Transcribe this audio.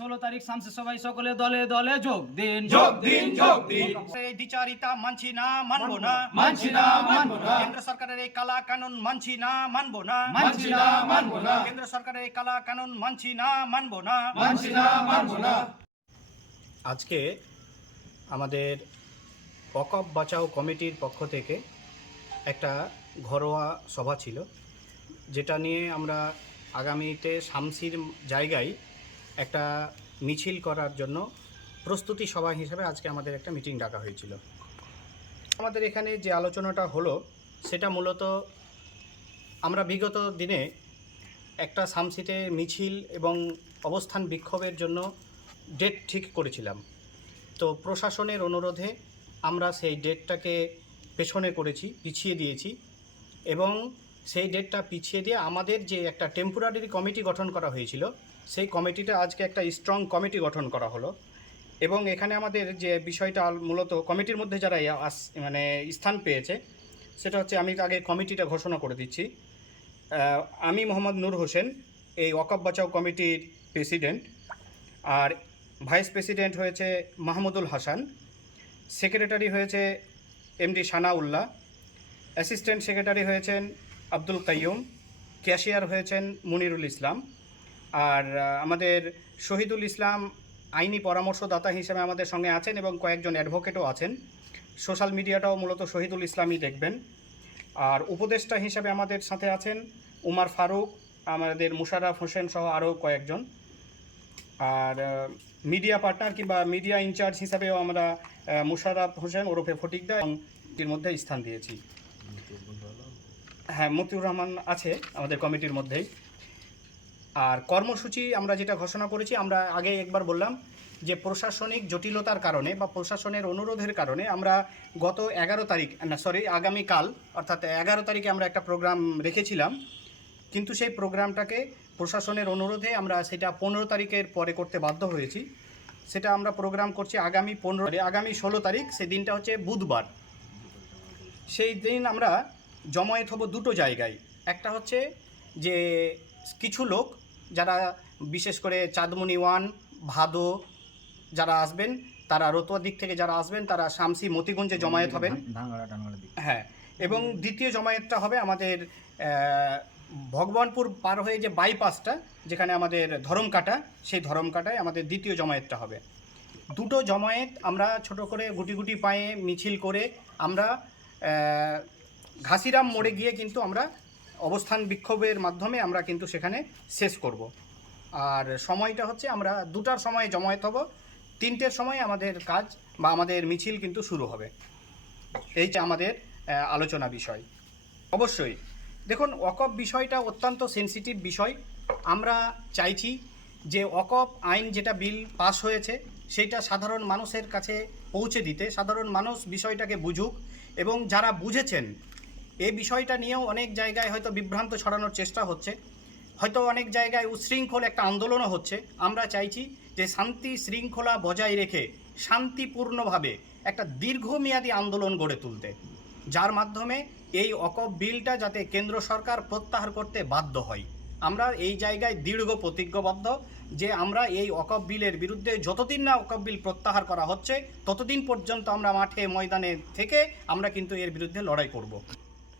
16 তারিখ শামসি সভায় সকলে দলে দলে যোগ দিন। এই দ্বিচারিতা মানছি না, মানবো না, কেন্দ্র সরকারের এই কালা কানুন মানছি না, মানবো না, কেন্দ্র সরকারের এই কালা কানুন মানছি না, মানবো না। আজকে আমাদের ওয়াকফ বাঁচাও কমিটির পক্ষ থেকে একটা ঘরোয়া সভা ছিল, যেটা নিয়ে আমরা আগামীতে শামসির জায়গায় একটা মিছিল করার জন্য প্রস্তুতি সভা হিসেবে আজকে আমাদের একটা মিটিং ডাকা হয়েছিল। আমাদের এখানে যে আলোচনাটা হলো সেটা মূলত আমরা বিগত দিনে একটা শামসিতে মিছিল এবং অবস্থান বিক্ষোভের জন্য ডেট ঠিক করেছিলাম। তো প্রশাসনের অনুরোধে আমরা সেই ডেটটাকে পেছনে করেছি, পিছিয়ে দিয়েছি, এবং সেই ডেটটা পিছিয়ে দিয়ে আমাদের যে একটা টেম্পোরারি কমিটি গঠন করা হয়েছিল সেই কমিটিটা আজকে একটা স্ট্রং কমিটি গঠন করা হলো। এবং এখানে আমাদের যে বিষয়টা মূলত কমিটির মধ্যে যারা স্থান পেয়েছে সেটা হচ্ছে, আমি আগে কমিটিটা ঘোষণা করে দিচ্ছি। আমি মোহাম্মদ নূর হোসেন, এই ওয়াকফ বাঁচাও কমিটির প্রেসিডেন্ট, আর ভাইস প্রেসিডেন্ট হয়েছে মাহমুদুল হাসান, সেক্রেটারি হয়েছে এমডি সানাউল্লাহ, অ্যাসিস্ট্যান্ট সেক্রেটারি হয়েছেন আব্দুল কাইয়ুম, ক্যাশিয়ার হয়েছেন মুনিরুল ইসলাম, আর আমাদের শহীদুল ইসলাম আইনি পরামর্শদাতা হিসেবে আমাদের সঙ্গে আছেন, এবং কয়েকজন অ্যাডভোকেটও আছেন। সোশ্যাল মিডিয়াটাও মূলত শহীদুল ইসলামই দেখবেন। আর উপদেষ্টা হিসেবে আমাদের সাথে আছেন উমার ফারুক, আমাদের মুশাররফ হোসেন সহ আরও কয়েকজন। আর মিডিয়া পার্টনার কিংবা মিডিয়া ইনচার্জ হিসাবেও আমরা মুশাররফ হোসেন ওরফে ফটিকদা এর মধ্যে স্থান দিয়েছি। হ্যাঁ, মতিউর রহমান আছে আমাদের কমিটির মধ্যেই। আর কর্মসূচি আমরা যেটা ঘোষণা করেছি, আমরা আগে একবার বললাম যে প্রশাসনিক জটিলতার কারণে বা প্রশাসনের অনুরোধের কারণে আমরা গত আগামীকাল অর্থাৎ 11 তারিখে আমরা একটা প্রোগ্রাম রেখেছিলাম, কিন্তু সেই প্রোগ্রামটাকে প্রশাসনের অনুরোধে আমরা সেটা 15 তারিখের পরে করতে বাধ্য হয়েছি। সেটা আমরা প্রোগ্রাম করছি আগামী 16 তারিখ, সেই দিনটা হচ্ছে বুধবার। সেই দিন আমরা জমায়েত হব দুটো জায়গায়। একটা হচ্ছে যে কিছু লোক যারা বিশেষ করে চাঁদমণি 1, ভাদো যারা আসবেন, তারা রতুয়া দিক থেকে যারা আসবেন তারা শামসি মতিগঞ্জে জমায়েত হবেন। হ্যাঁ, এবং দ্বিতীয় জমায়েতটা হবে আমাদের ভগবানপুর পার হয়ে যে বাইপাসটা, যেখানে আমাদের ধরমকাটা, সেই ধরমকাটায় আমাদের দ্বিতীয় জমায়েতটা হবে। দুটো জমায়েত আমরা ছোট করে গুটি গুটি পায়ে মিছিল করে আমরা ঘাসিরাম মোড়ে গিয়ে কিন্তু আমরা অবস্থান বিক্ষোভের মাধ্যমে আমরা কিন্তু সেখানে শেষ করব। আর সময়টা হচ্ছে আমরা 2টার সময় জমায়েত হব, 3টের সময় আমাদের কাজ বা আমাদের মিছিল কিন্তু শুরু হবে। এই যে আমাদের আলোচনা বিষয়। অবশ্যই দেখুন, ওয়াকফ বিষয়টা অত্যন্ত সেনসিটিভ বিষয়। আমরা চাইছি যে ওয়াকফ আইন যেটা বিল পাস হয়েছে সেইটা সাধারণ মানুষের কাছে পৌঁছে দিতে, সাধারণ মানুষ বিষয়টাকে বুঝুক, এবং যারা বুঝেছেন এই বিষয়টা নিয়েও অনেক জায়গায় হয়তো বিভ্রান্ত ছড়ানোর চেষ্টা হচ্ছে, হয়তো অনেক জায়গায় উচ্ছৃঙ্খল একটা আন্দোলনও হচ্ছে। আমরা চাইছি যে শান্তি শৃঙ্খলা বজায় রেখে শান্তিপূর্ণভাবে একটা দীর্ঘমেয়াদী আন্দোলন গড়ে তুলতে, যার মাধ্যমে এই ওয়াকফ বিলটা যাতে কেন্দ্র সরকার প্রত্যাহার করতে বাধ্য হয়। আমরা এই জায়গায় দৃঢ় প্রতিজ্ঞাবদ্ধ যে আমরা এই ওয়াকফ বিলের বিরুদ্ধে যতদিন না ওয়াকফ বিল প্রত্যাহার করা হচ্ছে ততদিন পর্যন্ত আমরা মাঠে ময়দানে থেকে আমরা কিন্তু এর বিরুদ্ধে লড়াই করব।